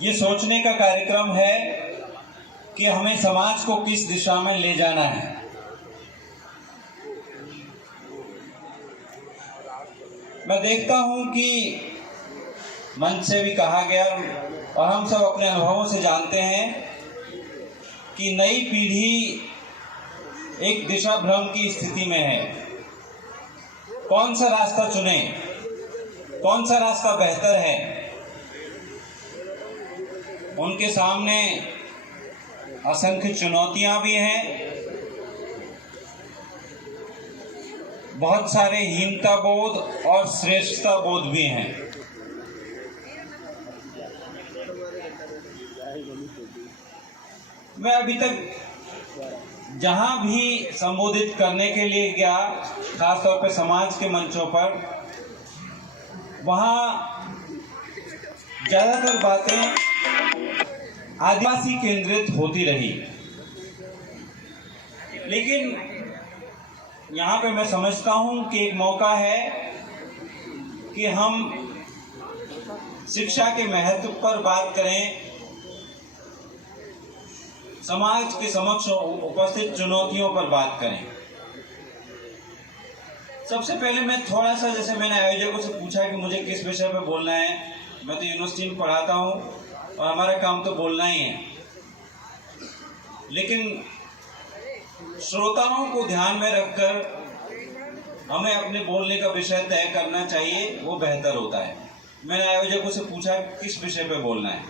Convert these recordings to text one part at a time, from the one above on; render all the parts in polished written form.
ये सोचने का कार्यक्रम है कि हमें समाज को किस दिशा में ले जाना है। मैं देखता हूं कि मंच से भी कहा गया और हम सब अपने अनुभवों से जानते हैं कि नई पीढ़ी एक दिशा भ्रम की स्थिति में है। कौन सा रास्ता चुने, कौन सा रास्ता बेहतर है, उनके सामने असंख्य चुनौतियां भी हैं, बहुत सारे हीनता बोध और श्रेष्ठता बोध भी हैं। मैं अभी तक जहां भी संबोधित करने के लिए गया, खासतौर पर समाज के मंचों पर, वहां ज्यादातर बातें आदिवासी केंद्रित होती रही। लेकिन यहाँ पे मैं समझता हूँ कि एक मौका है कि हम शिक्षा के महत्व पर बात करें, समाज के समक्ष उपस्थित चुनौतियों पर बात करें। सबसे पहले मैं थोड़ा सा, जैसे मैंने आयोजकों से पूछा कि मुझे किस विषय पर बोलना है, मैं तो यूनिवर्सिटी में पढ़ाता हूँ और हमारा काम तो बोलना ही है, लेकिन श्रोताओं को ध्यान में रखकर हमें अपने बोलने का विषय तय करना चाहिए, वो बेहतर होता है। मैंने आयोजकों से पूछा किस विषय पे बोलना है,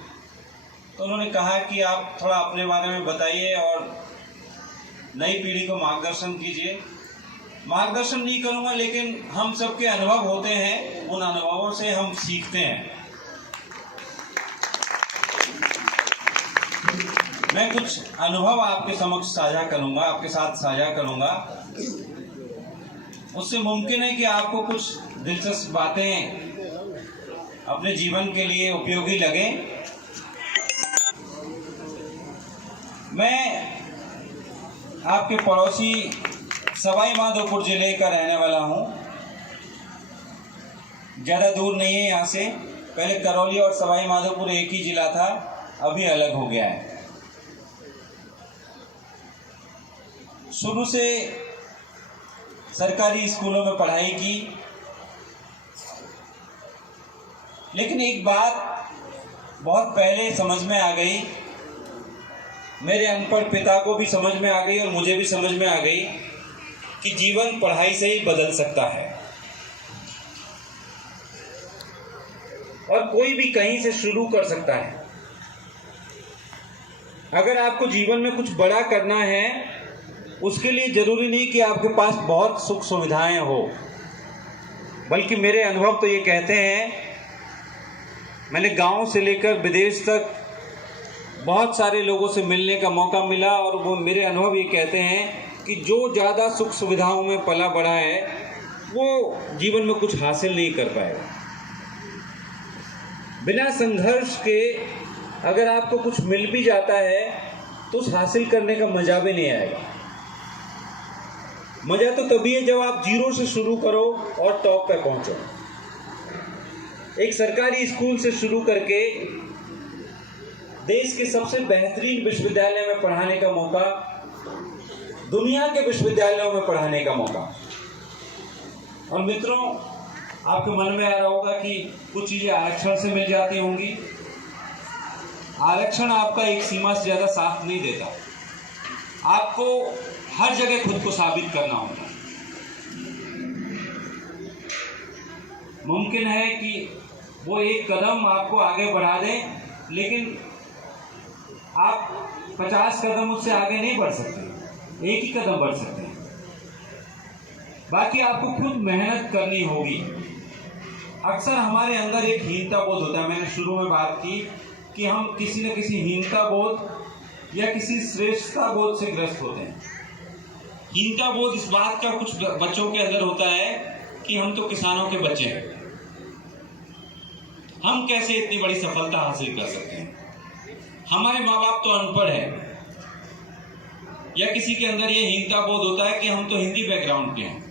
तो उन्होंने कहा कि आप थोड़ा अपने बारे में बताइए और नई पीढ़ी को मार्गदर्शन कीजिए। मार्गदर्शन नहीं करूँगा, लेकिन हम सबके अनुभव होते हैं, उन अनुभवों से हम सीखते हैं। मैं कुछ अनुभव आपके समक्ष साझा करूंगा, आपके साथ साझा करूंगा। उससे मुमकिन है कि आपको कुछ दिलचस्प बातें अपने जीवन के लिए उपयोगी लगे। मैं आपके पड़ोसी सवाई माधोपुर जिले का रहने वाला हूं। ज़्यादा दूर नहीं है यहाँ से। पहले करौली और सवाई माधोपुर एक ही जिला था, अभी अलग हो गया है। शुरू से सरकारी स्कूलों में पढ़ाई की, लेकिन एक बात बहुत पहले समझ में आ गई, मेरे अनपढ़ पिता को भी समझ में आ गई और मुझे भी समझ में आ गई कि जीवन पढ़ाई से ही बदल सकता है। और कोई भी कहीं से शुरू कर सकता है। अगर आपको जीवन में कुछ बड़ा करना है, उसके लिए जरूरी नहीं कि आपके पास बहुत सुख सुविधाएं हो, बल्कि मेरे अनुभव तो ये कहते हैं, मैंने गांव से लेकर विदेश तक बहुत सारे लोगों से मिलने का मौका मिला और वो मेरे अनुभव ये कहते हैं कि जो ज़्यादा सुख सुविधाओं में पला बड़ा है, वो जीवन में कुछ हासिल नहीं कर पाएगा। बिना संघर्ष के अगर आपको कुछ मिल भी जाता है तो उस हासिल करने का मजा भी नहीं आएगा। मजा तो तभी है जब आप जीरो से शुरू करो और टॉप पे पहुंचो। एक सरकारी स्कूल से शुरू करके देश के सबसे बेहतरीन विश्वविद्यालय में पढ़ाने का मौका, दुनिया के विश्वविद्यालयों में पढ़ाने का मौका। और मित्रों, आपके मन में आ रहा होगा कि कुछ चीजें आरक्षण से मिल जाती होंगी। आरक्षण आपका एक सीमा से ज्यादा साथ नहीं देता। आपको हर जगह खुद को साबित करना होगा। मुमकिन है कि वो एक कदम आपको आगे बढ़ा दें, लेकिन आप 50 कदम उससे आगे नहीं बढ़ सकते, एक ही कदम बढ़ सकते हैं। बाकी आपको खुद मेहनत करनी होगी। अक्सर हमारे अंदर एक हीनता बोध होता है। मैंने शुरू में बात की कि हम किसी न किसी हीनता बोध या किसी श्रेष्ठता बोध से ग्रस्त होते हैं। हीनता बोध इस बात का कुछ बच्चों के अंदर होता है कि हम तो किसानों के बच्चे हैं, हम कैसे इतनी बड़ी सफलता हासिल कर सकते हैं, हमारे माँ बाप तो अनपढ़ है। या किसी के अंदर ये हीनता बोध होता है कि हम तो हिंदी बैकग्राउंड के हैं।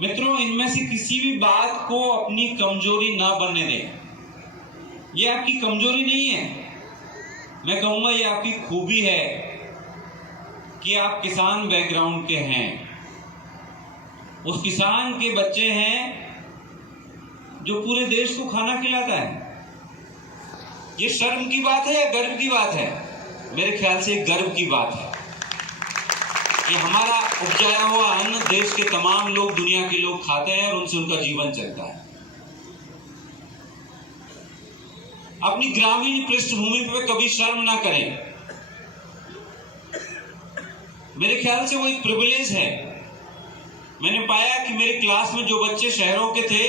मित्रों, इनमें से किसी भी बात को अपनी कमजोरी ना बनने दें। ये आपकी कमजोरी नहीं है, मैं कहूंगा ये आपकी खूबी है कि आप किसान बैकग्राउंड के हैं, उस किसान के बच्चे हैं जो पूरे देश को खाना खिलाता है। ये शर्म की बात है या गर्व की बात है? मेरे ख्याल से गर्व की बात है कि हमारा उपजाया हुआ अन्न देश के तमाम लोग, दुनिया के लोग खाते हैं और उनसे उनका जीवन चलता है। अपनी ग्रामीण पृष्ठभूमि पर कभी शर्म ना करें। मेरे ख्याल से वो एक प्रिविलेज है। मैंने पाया कि मेरे क्लास में जो बच्चे शहरों के थे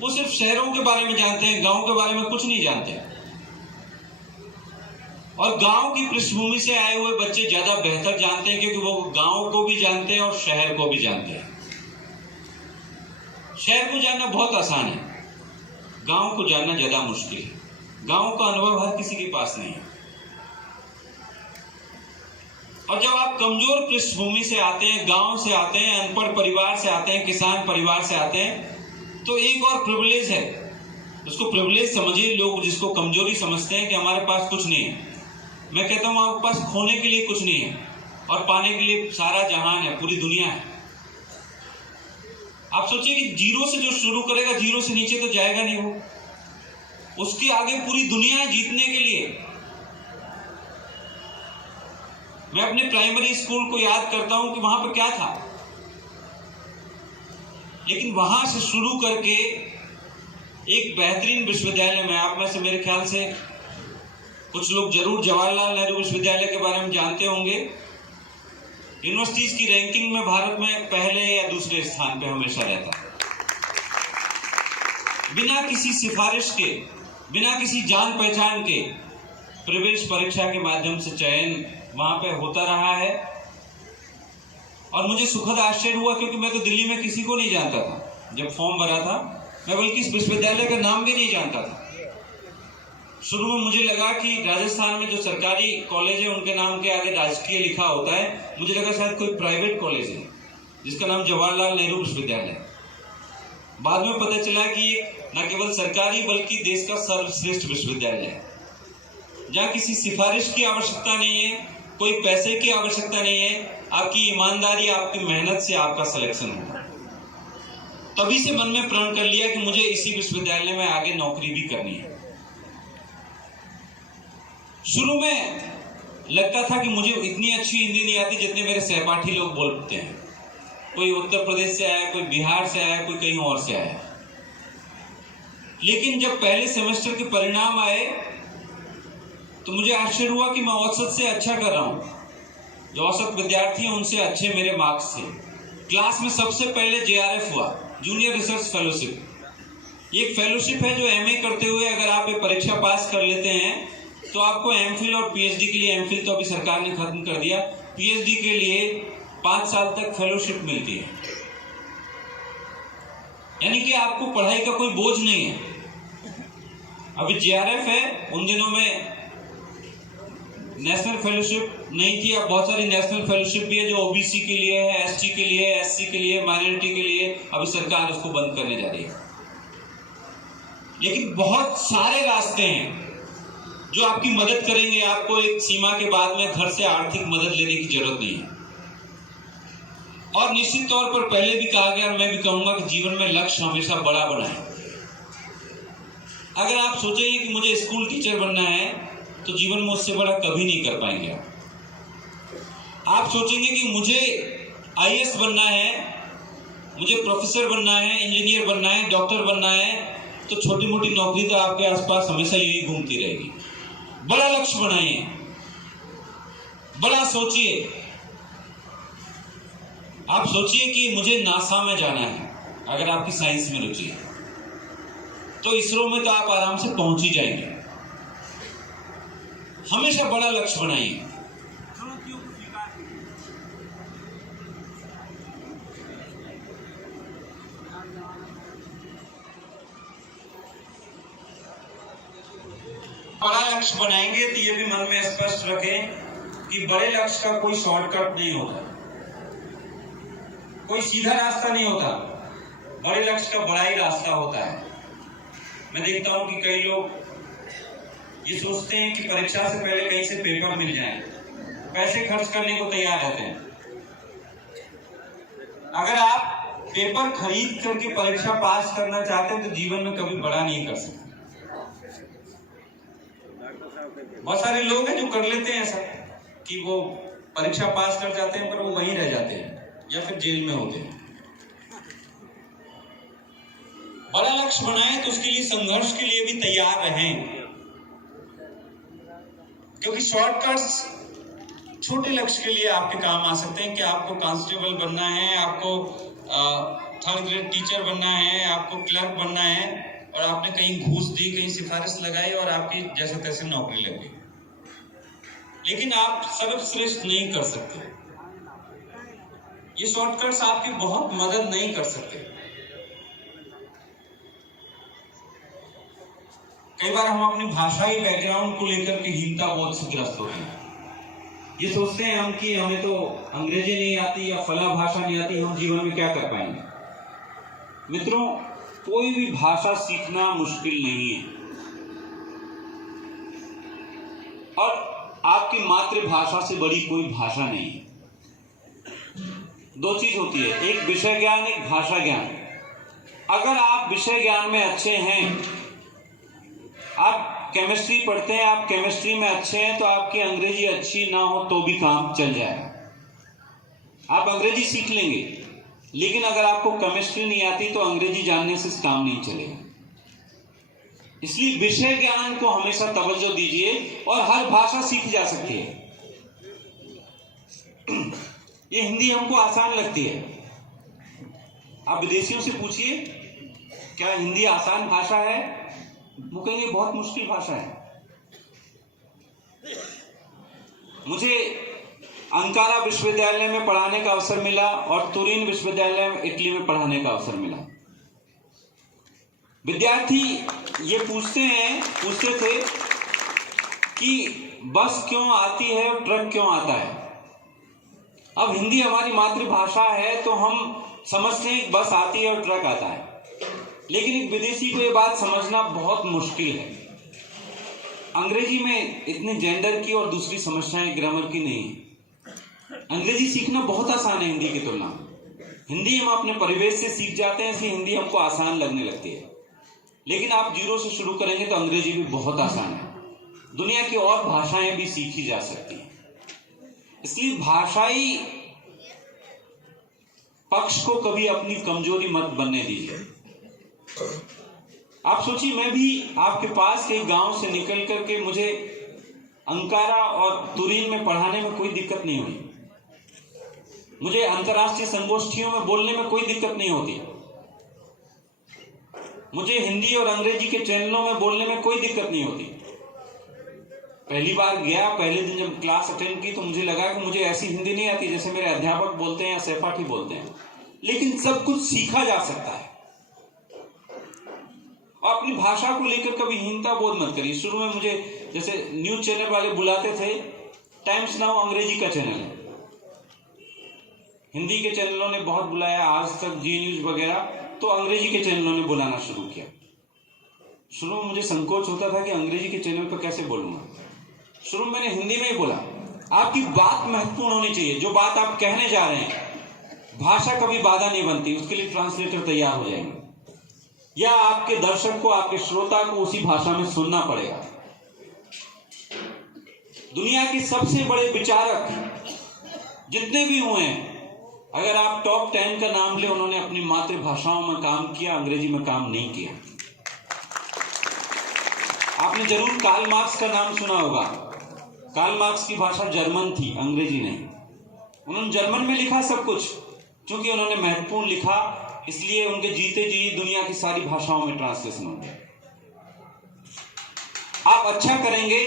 वो सिर्फ शहरों के बारे में जानते हैं, गांव के बारे में कुछ नहीं जानते। और गांव की पृष्ठभूमि से आए हुए बच्चे ज्यादा बेहतर जानते हैं, क्योंकि वो गांव को भी जानते हैं और शहर को भी जानते हैं। शहर को जानना बहुत आसान है, गांव को जानना ज्यादा मुश्किल है। गांव का अनुभव हर किसी के पास नहीं है। और जब आप कमजोर पृष्ठभूमि से आते हैं, गांव से आते हैं, अनपढ़ परिवार से आते हैं, किसान परिवार से आते हैं, तो एक और प्रिविलेज है, उसको प्रिविलेज समझिए। लोग जिसको कमजोरी समझते हैं कि हमारे पास कुछ नहीं है, मैं कहता हूं आपके पास खोने के लिए कुछ नहीं है और पाने के लिए सारा जहान है, पूरी दुनिया है। आप सोचिए कि जीरो से जो शुरू करेगा, जीरो से नीचे तो जाएगा नहीं वो, उसके आगे पूरी दुनिया है जीतने के लिए। मैं अपने प्राइमरी स्कूल को याद करता हूं कि वहां पर क्या था, लेकिन वहां से शुरू करके एक बेहतरीन विश्वविद्यालय में, आप में से मेरे ख्याल से कुछ लोग जरूर जवाहरलाल नेहरू विश्वविद्यालय के बारे में जानते होंगे। यूनिवर्सिटीज की रैंकिंग में भारत में पहले या दूसरे स्थान पे हमेशा रहता है। बिना किसी सिफारिश के, बिना किसी जान पहचान के प्रवेश परीक्षा के माध्यम से चयन वहां पे होता रहा है। और मुझे सुखद आश्चर्य हुआ, क्योंकि मैं तो दिल्ली में किसी को नहीं जानता था जब फॉर्म भरा था। मैं बल्कि इस विश्वविद्यालय का नाम भी नहीं जानता था। शुरू में मुझे लगा कि राजस्थान में जो सरकारी कॉलेज है उनके नाम के आगे राजकीय लिखा होता है, मुझे लगा शायद कोई प्राइवेट कॉलेज है जिसका नाम जवाहरलाल नेहरू विश्वविद्यालय है। बाद में पता चला कि न केवल सरकारी बल्कि देश का सर्वश्रेष्ठ विश्वविद्यालय है, जहाँ किसी सिफारिश की आवश्यकता नहीं है, कोई पैसे की आवश्यकता नहीं है, आपकी ईमानदारी, आपकी मेहनत से आपका सिलेक्शन होगा। तभी से मन में प्रण कर लिया कि मुझे इसी विश्वविद्यालय में आगे नौकरी भी करनी है। शुरू में लगता था कि मुझे इतनी अच्छी हिंदी नहीं आती जितने मेरे सहपाठी लोग बोलते हैं। कोई उत्तर प्रदेश से आया, कोई बिहार से आया, कोई कहीं और से आया। लेकिन जब पहले सेमेस्टर के परिणाम आए तो मुझे आश्चर्य हुआ कि मैं औसत से अच्छा कर रहा हूं। जो औसत विद्यार्थी हैं उनसे अच्छे मेरे मार्क्स थे। क्लास में सबसे पहले JRF हुआ, जूनियर रिसर्च फेलोशिप। ये एक फेलोशिप है जो MA करते हुए अगर आप ये परीक्षा पास कर लेते हैं तो आपको MPhil और PhD के लिए, MPhil तो अभी सरकार ने खत्म कर दिया, PhD के लिए 5 साल तक फेलोशिप मिलती है। यानी कि आपको पढ़ाई का कोई बोझ नहीं है। अभी JRF है, उन दिनों में नेशनल फेलोशिप नहीं थी। अब बहुत सारी नेशनल फेलोशिप भी है जो OBC के लिए है, ST के लिए, SC के लिए, माइनॉरिटी के लिए। अभी सरकार उसको बंद करने जा रही है। लेकिन बहुत सारे रास्ते हैं जो आपकी मदद करेंगे। आपको एक सीमा के बाद में घर से आर्थिक मदद लेने की जरूरत नहीं है। और निश्चित तौर पर पहले भी कहा गया और मैं भी कहूंगा कि जीवन में लक्ष्य हमेशा बड़ा बनाएं। अगर आप सोचेंगे कि मुझे स्कूल टीचर बनना है तो जीवन में उससे बड़ा कभी नहीं कर पाएंगे। आप सोचेंगे कि मुझे IAS बनना है, मुझे प्रोफेसर बनना है, इंजीनियर बनना है, डॉक्टर बनना है, तो छोटी मोटी नौकरी तो आपके आसपास हमेशा यही घूमती रहेगी। बड़ा लक्ष्य बनाइए, बड़ा सोचिए। आप सोचिए कि मुझे नासा में जाना है, अगर आपकी साइंस में रुचि है तो इसरो में तो आप आराम से पहुंच ही जाएंगे। हमेशा बड़ा लक्ष्य बनाइए। बड़ा लक्ष्य बनाएंगे तो ये भी मन में स्पष्ट रखें कि बड़े लक्ष्य का कोई शॉर्टकट नहीं होता, कोई सीधा रास्ता नहीं होता। बड़े लक्ष्य का बड़ा ही रास्ता होता है। मैं देखता हूं कि कई लोग ये सोचते हैं कि परीक्षा से पहले कहीं से पेपर मिल जाए, पैसे खर्च करने को तैयार रहते हैं। अगर आप पेपर खरीद करके परीक्षा पास करना चाहते हैं तो जीवन में कभी बड़ा नहीं कर सकते। बहुत सारे लोग हैं जो कर लेते हैं ऐसा कि वो परीक्षा पास कर जाते हैं पर वो वहीं रह जाते हैं या फिर जेल में होते हैं। बड़ा लक्ष्य बनाएं तो उसके लिए संघर्ष के लिए भी तैयार रहें, क्योंकि शॉर्टकट्स छोटे लक्ष्य के लिए आपके काम आ सकते हैं कि आपको कांस्टेबल बनना है, आपको थर्ड ग्रेड टीचर बनना है, आपको क्लर्क बनना है, और आपने कहीं घूस दी, कहीं सिफारिश लगाई और आपकी जैसे तैसे नौकरी लग गई, लेकिन आप सर्वश्रेष्ठ नहीं कर सकते। ये शॉर्टकट्स आपकी बहुत मदद नहीं कर सकते। कई बार हम अपनी भाषाई बैकग्राउंड को लेकर के हीनता बोध से ग्रस्त होते हैं। ये सोचते हैं हम कि हमें तो अंग्रेजी नहीं आती या फला भाषा नहीं आती, हम जीवन में क्या कर पाएंगे। मित्रों, कोई भी भाषा सीखना मुश्किल नहीं है, और आपकी मातृभाषा से बड़ी कोई भाषा नहीं है। दो चीज होती है, एक विषय ज्ञान, एक भाषा ज्ञान। अगर आप विषय ज्ञान में अच्छे हैं, आप केमिस्ट्री पढ़ते हैं, आप केमिस्ट्री में अच्छे हैं, तो आपकी अंग्रेजी अच्छी ना हो तो भी काम चल जाएगा। आप अंग्रेजी सीख लेंगे, लेकिन अगर आपको केमिस्ट्री नहीं आती तो अंग्रेजी जानने से काम नहीं चलेगा। इसलिए विषय ज्ञान को हमेशा तवज्जो दीजिए, और हर भाषा सीखी जा सकती है। ये हिंदी हमको आसान लगती है। आप विदेशियों से पूछिए क्या हिंदी आसान भाषा है, वो कहेंगे बहुत मुश्किल भाषा है। मुझे अंकारा विश्वविद्यालय में पढ़ाने का अवसर मिला और तुरीन विश्वविद्यालय में इटली में पढ़ाने का अवसर मिला। विद्यार्थी ये पूछते थे कि बस क्यों आती है और ट्रक क्यों आता है। अब हिंदी हमारी मातृभाषा है तो हम समझते हैं बस आती है और ट्रक आता है, लेकिन एक विदेशी को ये बात समझना बहुत मुश्किल है। अंग्रेजी में इतने जेंडर की और दूसरी समस्याएं ग्रामर की नहीं है। अंग्रेजी सीखना बहुत आसान है हिंदी की तुलना में। हिंदी हम अपने परिवेश से सीख जाते हैं, इसलिए हिंदी हमको आसान लगने लगती है। लेकिन आप जीरो से शुरू करेंगे तो अंग्रेजी भी बहुत आसान है। दुनिया की और भाषाएं भी सीखी जा सकती हैं। इसलिए भाषाई पक्ष को कभी अपनी कमजोरी मत बनने दीजिए। आप सोचिए, मैं भी आपके पास के गांव से निकल करके मुझे अंकारा और तुरीन में पढ़ाने में कोई दिक्कत नहीं हुई। मुझे अंतर्राष्ट्रीय संगोष्ठियों में बोलने में कोई दिक्कत नहीं होती। मुझे हिंदी और अंग्रेजी के चैनलों में बोलने में कोई दिक्कत नहीं होती। पहली बार गया, पहले दिन जब क्लास अटेंड की तो मुझे लगा कि मुझे ऐसी हिंदी नहीं आती जैसे मेरे अध्यापक बोलते हैं या सहपाठी बोलते हैं, लेकिन सब कुछ सीखा जा सकता है। और अपनी भाषा को लेकर कभी हीनता बोध मत करिए। शुरू में मुझे जैसे न्यूज चैनल वाले बुलाते थे, टाइम्स नाउ अंग्रेजी का चैनल है, हिंदी के चैनलों ने बहुत बुलाया, आज तक, जी न्यूज वगैरह, तो अंग्रेजी के चैनलों ने बुलाना शुरू किया। शुरू में मुझे संकोच होता था कि अंग्रेजी के चैनल पर कैसे बोलूंगा। शुरू में मैंने हिंदी में ही बोला। आपकी बात महत्वपूर्ण होनी चाहिए, जो बात आप कहने जा रहे हैं। भाषा कभी बाधा नहीं बनती, उसके लिए ट्रांसलेटर तैयार हो जाएंगे, या आपके दर्शक को, आपके श्रोता को उसी भाषा में सुनना पड़ेगा। दुनिया के सबसे बड़े विचारक जितने भी हुए हैं, अगर आप टॉप 10 का नाम ले, उन्होंने अपनी मातृभाषाओं में काम किया, अंग्रेजी में काम नहीं किया। आपने जरूर कार्ल मार्क्स का नाम सुना होगा। कार्ल मार्क्स की भाषा जर्मन थी, अंग्रेजी नहीं। उन्होंने जर्मन में लिखा सब कुछ, क्योंकि उन्होंने महत्वपूर्ण लिखा, इसलिए उनके जीते जी दुनिया की सारी भाषाओं में ट्रांसलेशन होंगे। आप अच्छा करेंगे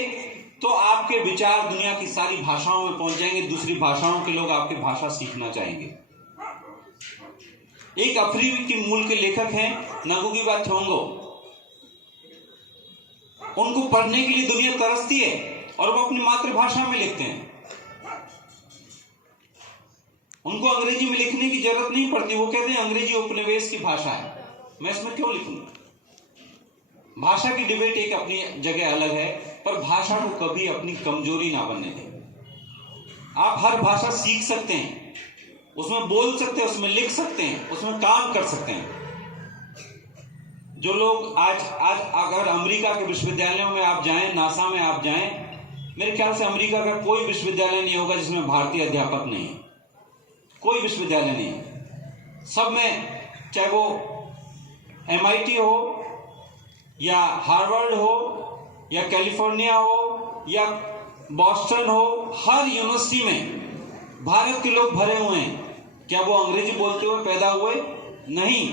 तो आपके विचार दुनिया की सारी भाषाओं में पहुंच जाएंगे, दूसरी भाषाओं के लोग आपकी भाषा सीखना चाहेंगे। एक अफ्रीकी मूल के लेखक हैं नगुगिवा थोंगो। उनको पढ़ने के लिए दुनिया तरसती है और वो अपनी मातृभाषा में लिखते हैं। उनको अंग्रेजी में लिखने की जरूरत नहीं पड़ती। वो कहते हैं अंग्रेजी उपनिवेश की भाषा है, मैं इसमें क्यों लिखूंगा। भाषा की डिबेट एक अपनी जगह अलग है, पर भाषा को कभी अपनी कमजोरी ना बनने दें। आप हर भाषा सीख सकते हैं, उसमें बोल सकते हैं, उसमें लिख सकते हैं, उसमें काम कर सकते हैं। जो लोग आज अगर अमेरिका के विश्वविद्यालयों में आप जाएं, नासा में आप जाएं, मेरे ख्याल से अमेरिका का कोई विश्वविद्यालय नहीं होगा जिसमें भारतीय अध्यापक नहीं है। कोई विश्वविद्यालय नहीं है। सब में, चाहे वो MIT हो या हार्वर्ड हो या कैलिफोर्निया हो या बॉस्टन हो, हर यूनिवर्सिटी में भारत के लोग भरे हुए हैं। क्या वो अंग्रेजी बोलते हुए पैदा हुए? नहीं,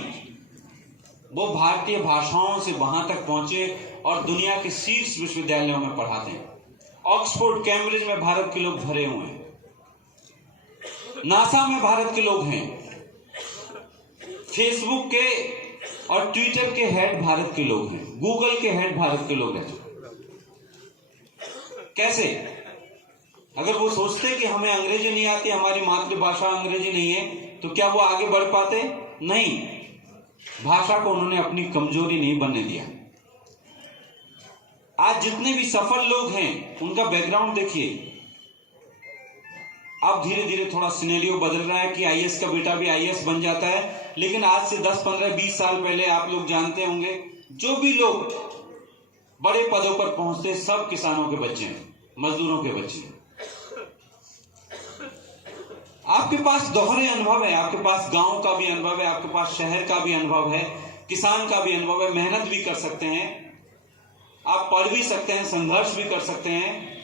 वो भारतीय भाषाओं से वहां तक पहुंचे और दुनिया के शीर्ष विश्वविद्यालयों में पढ़ाते हैं। ऑक्सफोर्ड, कैम्ब्रिज में भारत के लोग भरे हुए हैं। नासा में भारत के लोग हैं। फेसबुक के और ट्विटर के हेड भारत के लोग हैं। गूगल के हेड भारत के लोग हैं। कैसे? अगर वो सोचते कि हमें अंग्रेजी नहीं आती, हमारी मातृभाषा अंग्रेजी नहीं है, तो क्या वो आगे बढ़ पाते? नहीं। भाषा को उन्होंने अपनी कमजोरी नहीं बनने दिया। आज जितने भी सफल लोग हैं उनका बैकग्राउंड देखिए। अब धीरे धीरे थोड़ा सिनेरियो बदल रहा है कि IAS का बेटा भी IAS बन जाता है, लेकिन आज से 10, 15, 20 साल पहले आप लोग जानते होंगे, जो भी लोग बड़े पदों पर पहुंचते सब किसानों के बच्चे हैं, मजदूरों के बच्चे हैं। आपके पास दोहरे अनुभव है, आपके पास गांव का भी अनुभव है, आपके पास शहर का भी अनुभव है, किसान का भी अनुभव है। मेहनत भी कर सकते हैं, आप पढ़ भी सकते हैं, संघर्ष भी कर सकते हैं।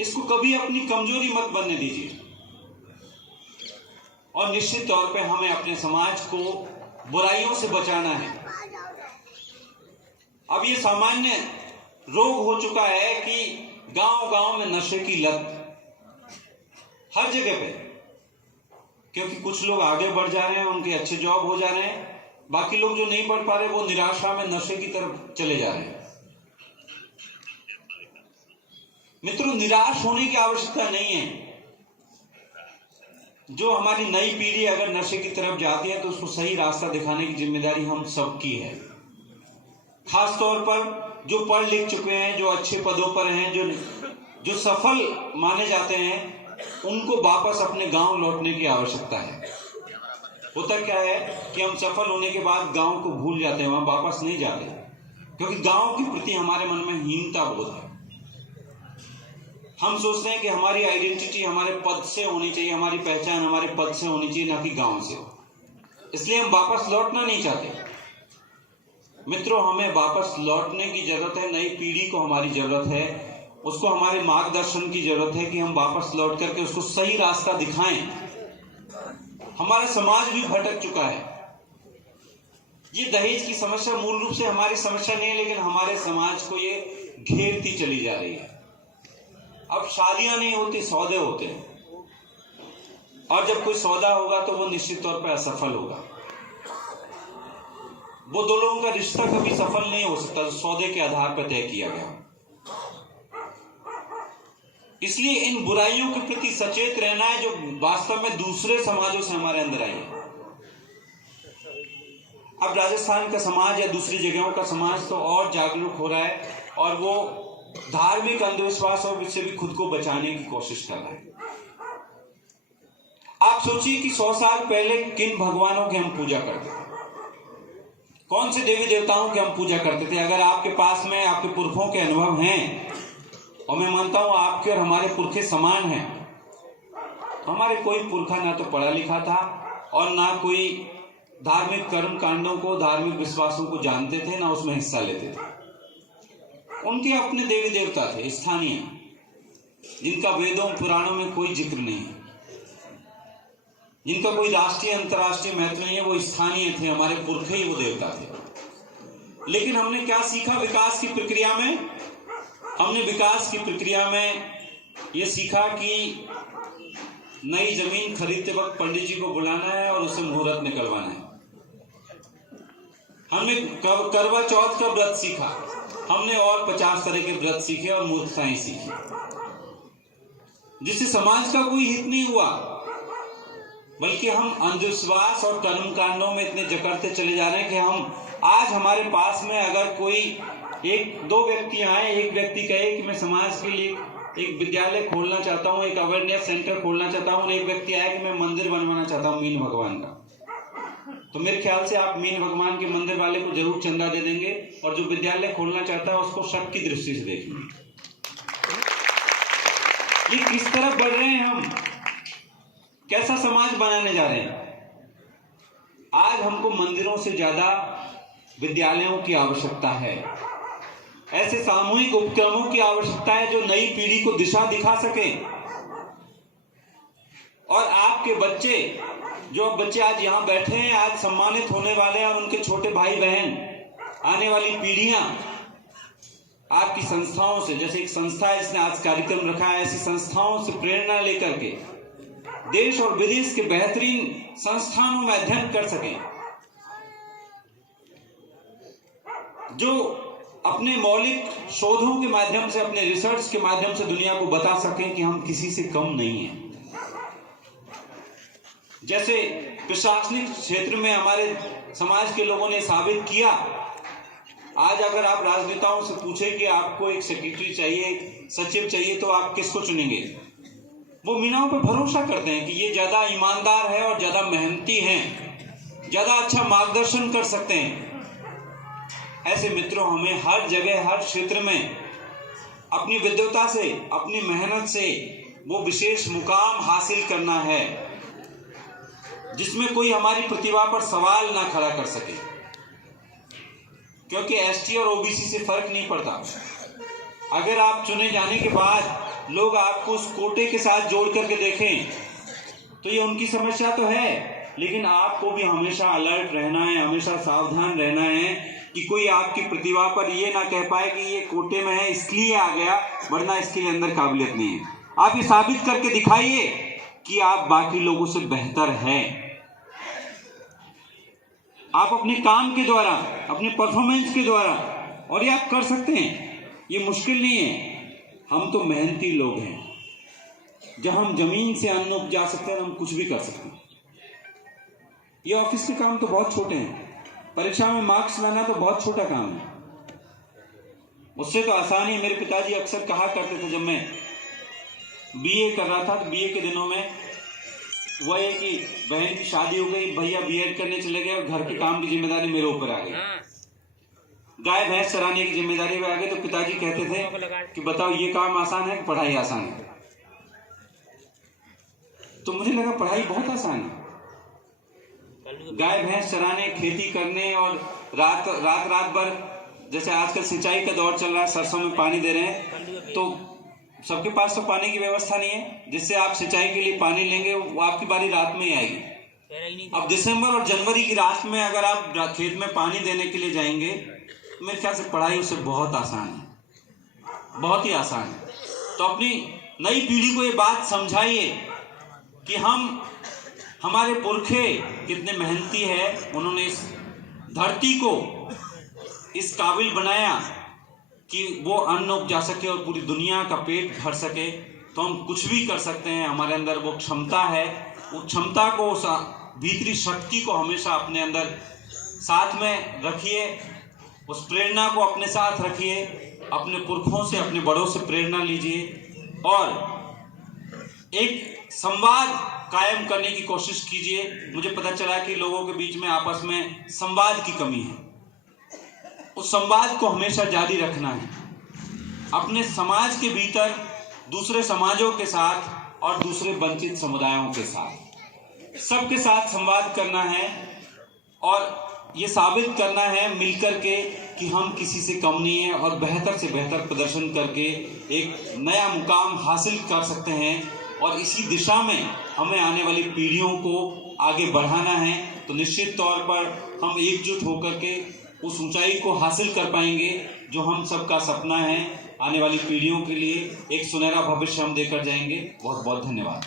इसको कभी अपनी कमजोरी मत बनने दीजिए। और निश्चित तौर पे हमें अपने समाज को बुराइयों से बचाना है। अब ये सामान्य रोग हो चुका है कि गांव-गांव में नशे की लत हर जगह पे, क्योंकि कुछ लोग आगे बढ़ जा रहे हैं, उनके अच्छे जॉब हो जा रहे हैं, बाकी लोग जो नहीं बढ़ पा रहे वो निराशा में नशे की तरफ चले जा रहे हैं। मित्रों, निराश होने की आवश्यकता नहीं है। जो हमारी नई पीढ़ी अगर नशे की तरफ जाती है तो उसको सही रास्ता दिखाने की जिम्मेदारी हम सबकी है। खास तौर पर जो पढ़ लिख चुके हैं, जो अच्छे पदों पर हैं, जो सफल माने जाते हैं, उनको वापस अपने गांव लौटने की आवश्यकता है। होता क्या है कि हम सफल होने के बाद गांव को भूल जाते हैं, वहां वापस नहीं जाते, क्योंकि गांव के प्रति हमारे मन में हीनता बोध है। हम सोचते हैं कि हमारी आइडेंटिटी हमारे पद से होनी चाहिए, हमारी पहचान हमारे पद से होनी चाहिए, ना कि गांव से। इसलिए हम वापस लौटना नहीं चाहते। मित्रों, हमें वापस लौटने की जरूरत है। नई पीढ़ी को हमारी जरूरत है, उसको हमारे मार्गदर्शन की जरूरत है कि हम वापस लौट करके उसको सही रास्ता दिखाएं। हमारा समाज भी भटक चुका है। ये दहेज की समस्या मूल रूप से हमारी समस्या नहीं है, लेकिन हमारे समाज को ये घेरती चली जा रही है। अब शादियां नहीं होती, सौदे होते हैं, और जब कोई सौदा होगा तो वो निश्चित तौर पर असफल होगा। वो दो लोगों का रिश्ता कभी सफल नहीं हो सकता जो सौदे के आधार पर तय किया गया। इसलिए इन बुराइयों के प्रति सचेत रहना है जो वास्तव में दूसरे समाजों से हमारे अंदर आई है। अब राजस्थान का समाज या दूसरी जगहों का समाज तो और जागरूक हो रहा है, और वो धार्मिक अंधविश्वास और इससे भी खुद को बचाने की कोशिश कर रहा है। आप सोचिए कि 100 साल पहले किन भगवानों की हम पूजा करते थे, कौन से देवी देवताओं की हम पूजा करते थे। अगर आपके पास में आपके पुरखों के अनुभव हैं, और मैं मानता हूं आपके और हमारे पुरखे समान हैं, तो हमारे कोई पुरखा ना तो पढ़ा लिखा था और ना कोई धार्मिक कर्म कांडों को, धार्मिक विश्वासों को जानते थे, ना उसमें हिस्सा लेते थे। उनके अपने देवी देवता थे, स्थानीय, जिनका वेदों पुराणों में कोई जिक्र नहीं है, जिनका कोई राष्ट्रीय अंतर्राष्ट्रीय महत्व नहीं है। वो स्थानीय थे, हमारे पुरखे ही वो देवता थे। लेकिन हमने क्या सीखा विकास की प्रक्रिया में? हमने विकास की प्रक्रिया में ये सीखा कि नई जमीन खरीदते वक्त पंडित जी को बुलाना है और उससे मुहूर्त निकलवाना है। हमने करवा चौथ का व्रत सीखा, हमने और 50 तरह के व्रत सीखे और मूर्खताएं सीखी, जिससे समाज का कोई हित नहीं हुआ, बल्कि हम अंधविश्वास और कर्म कांडों में इतने जकड़ते चले जा रहे हैं कि हम आज हमारे पास में अगर कोई एक दो व्यक्ति आए, एक व्यक्ति कहे कि मैं समाज के लिए एक विद्यालय खोलना चाहता हूँ, एक अवेयरनेस सेंटर खोलना चाहता हूँ, और एक व्यक्ति आया कि मैं मंदिर बनवाना चाहता हूँ मीन भगवान का। तो मेरे ख्याल से आप मीन भगवान के मंदिर वाले को जरूर चंदा दे देंगे, और जो विद्यालय खोलना चाहता है उसको शक की दृष्टि से देखेंगे। ये किस तरफ बढ़ रहे हैं हम, कैसा समाज बनाने जा रहे हैं। आज हमको मंदिरों से ज्यादा विद्यालयों की आवश्यकता है, ऐसे सामूहिक उपक्रमों की आवश्यकता है जो नई पीढ़ी को दिशा दिखा सके। और आपके बच्चे, जो बच्चे आज यहाँ बैठे हैं, आज सम्मानित होने वाले हैं, और उनके छोटे भाई बहन, आने वाली पीढ़ियां आपकी संस्थाओं से, जैसे एक संस्था है जिसने आज कार्यक्रम रखा है, ऐसी संस्थाओं से प्रेरणा लेकर के देश और विदेश के बेहतरीन संस्थानों में अध्ययन कर सकें, जो अपने मौलिक शोधों के माध्यम से, अपने रिसर्च के माध्यम से दुनिया को बता सकें कि हम किसी से कम नहीं हैं। जैसे प्रशासनिक क्षेत्र में हमारे समाज के लोगों ने साबित किया। आज अगर आप राजनेताओं से पूछें कि आपको एक सेक्रेटरी चाहिए, सचिव चाहिए, तो आप किसको चुनेंगे? वो मीनाओं पर भरोसा करते हैं कि ये ज्यादा ईमानदार है और ज्यादा मेहनती हैं, ज्यादा अच्छा मार्गदर्शन कर सकते हैं। ऐसे मित्रों, हमें हर जगह, हर क्षेत्र में अपनी विद्वता से, अपनी मेहनत से वो विशेष मुकाम हासिल करना है जिसमें कोई हमारी प्रतिभा पर सवाल ना खड़ा कर सके, क्योंकि एसटी और ओबीसी से फर्क नहीं पड़ता। अगर आप चुने जाने के बाद लोग आपको उस कोटे के साथ जोड़ करके देखें तो ये उनकी समस्या तो है, लेकिन आपको भी हमेशा अलर्ट रहना है, हमेशा सावधान रहना है कि कोई आपकी प्रतिभा पर ये ना कह पाए कि ये कोटे में है इसलिए आ गया, वरना इसके लिए अंदर काबिलियत नहीं है। आप ये साबित करके दिखाइए कि आप बाकी लोगों से बेहतर हैं। आप अपने काम के द्वारा, अपने परफॉर्मेंस के द्वारा, और ये आप कर सकते हैं, ये मुश्किल नहीं है। हम तो मेहनती लोग हैं। जब हम जमीन से अन्न उपजा सकते हैं, हम कुछ भी कर सकते हैं। ये ऑफिस के काम तो बहुत छोटे हैं, परीक्षा में मार्क्स लाना तो बहुत छोटा काम है, उससे तो आसान ही। मेरे पिताजी अक्सर कहा करते थे, जब मैं बीए कर रहा था, तो बीए के दिनों में वह है कि बहन की शादी हो गई, भैया बीएड करने चले गए और घर के काम की जिम्मेदारी मेरे ऊपर आ गई। गाय भैंस चराने की जिम्मेदारी में आ गई, तो पिताजी कहते थे कि बताओ ये काम आसान है कि पढ़ाई आसान है? तो मुझे लगा पढ़ाई बहुत आसान है। गाय भैंस चराने, खेती करने, और रात भर, जैसे आजकल सिंचाई का दौर चल रहा है, सरसों में पानी दे रहे हैं, तो सबके पास तो पानी की व्यवस्था नहीं है जिससे आप सिंचाई के लिए पानी लेंगे, वो आपकी बारी रात में ही आएगी। अब दिसंबर और जनवरी की रात में अगर आप खेत में पानी देने के लिए जाएंगे, तो मेरे ख्याल से पढ़ाई उससे बहुत आसान है, बहुत ही आसान है। तो अपनी नई पीढ़ी को ये बात समझाइए कि हमारे पुरखे कितने मेहनती है, उन्होंने इस धरती को इस काबिल बनाया कि वो अन्न उपजा सके और पूरी दुनिया का पेट भर सके। तो हम कुछ भी कर सकते हैं, हमारे अंदर वो क्षमता है। वो क्षमता को, उस भीतरी शक्ति को हमेशा अपने अंदर साथ में रखिए, उस प्रेरणा को अपने साथ रखिए, अपने पुरखों से, अपने बड़ों से प्रेरणा लीजिए और एक संवाद कायम करने की कोशिश कीजिए। मुझे पता चला कि लोगों के बीच में आपस में संवाद की कमी है, उस संवाद को हमेशा जारी रखना है। अपने समाज के भीतर दूसरे समाजों के साथ और दूसरे वंचित समुदायों के साथ, सबके साथ संवाद करना है और ये साबित करना है मिलकर के कि हम किसी से कम नहीं है और बेहतर से बेहतर प्रदर्शन करके एक नया मुकाम हासिल कर सकते हैं। और इसी दिशा में हमें आने वाली पीढ़ियों को आगे बढ़ाना है। तो निश्चित तौर पर हम एकजुट होकर के उस ऊंचाई को हासिल कर पाएंगे जो हम सबका सपना है। आने वाली पीढ़ियों के लिए एक सुनहरा भविष्य हम देकर जाएंगे। बहुत बहुत धन्यवाद।